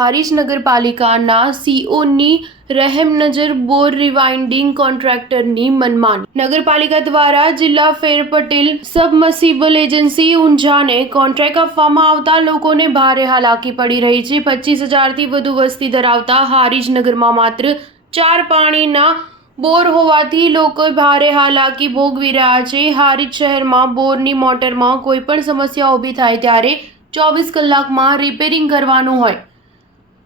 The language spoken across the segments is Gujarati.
હારીજ નગરપાલિકાના સીઓની રહેમનજર બોર રિવાઇન્ડિંગ કોન્ટ્રાક્ટરની મનમાની। નગરપાલિકા દ્વારા જિલ્લા ફેર પટેલ સબમર્સિબલ એજન્સી ઊંઝાને કોન્ટ્રાક્ટ આપવામાં આવતા લોકોને ભારે હાલાકી પડી રહી છે। 25,000થી વધુ વસ્તી ધરાવતા હારીજ નગરમાં માત્ર 4 પાણીના બોર હોવાથી લોકો ભારે હાલાકી ભોગવી રહ્યા છે। હારીજ શહેરમાં બોરની મોટરમાં કોઈ પણ સમસ્યા ઊભી થાય ત્યારે 24 કલાકમાં રિપેરિંગ કરવાનું હોય,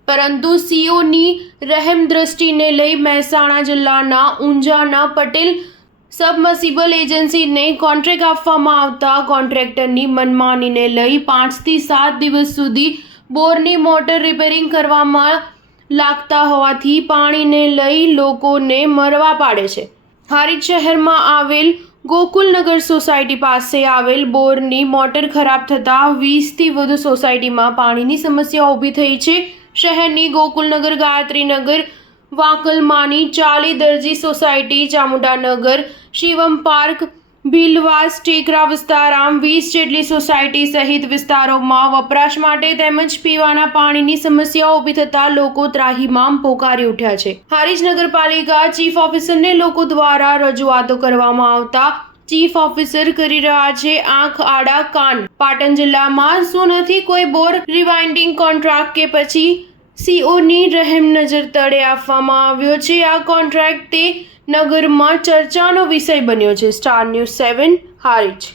પરંતુ સીઓની રહેમદ્રષ્ટિને લઈ મહેસાણા જિલ્લાના ઊંઝાના પટેલ સબમર્સિબલ એજન્સીને કોન્ટ્રાક્ટ આપવામાં આવતા કોન્ટ્રાક્ટરની મનમાનીને લઈ 5 થી 7 દિવસ સુધી બોરની મોટર રિપેરિંગ કરવામાં લાગતા હોવાથી પાણીને લઈ લોકોને મરવા પાડે છે। હારીજ શહેરમાં આવેલ ગોકુલનગર સોસાયટી પાસે આવેલ બોરની મોટર ખરાબ થતાં 20થી વધુ સોસાયટીમાં પાણીની સમસ્યા ઊભી થઈ છે। શહેરની ગોકુલનગર, ગાયત્રીનગર, વાંકલમાની, ચાલી દરજી સોસાયટી, ચામુંડાનગર, શિવમ પાર્ક, ભીલવાસ, ટેકરા વિસ્તાર આમ 20 જેટલી સોસાયટી સહિત વિસ્તારોમાં વપરાશ માટે તેમજ પીવાના પાણીની સમસ્યા ઊભી થતાં લોકો ત્રાહિમામ પોકારી ઉઠ્યા છે। હારીજ નગરપાલિકા ચીફ ઓફિસરને લોકો દ્વારા રજૂઆતો કરવામાં આવતા ચીફ ઓફિસર કરી રહ્યા છે આંખ આડા કાન। પાટણ જિલ્લામાં શું નથી કોઈ બોર રિવાઇન્ડિંગ કોન્ટ્રાક્ટ કે પછી સીઓની રહેમનજર તળે આપવામાં આવ્યો છે? આ કોન્ટ્રાક્ટ તે નગરમાં ચર્ચાનો વિષય બન્યો છે। Star news 7 Harij.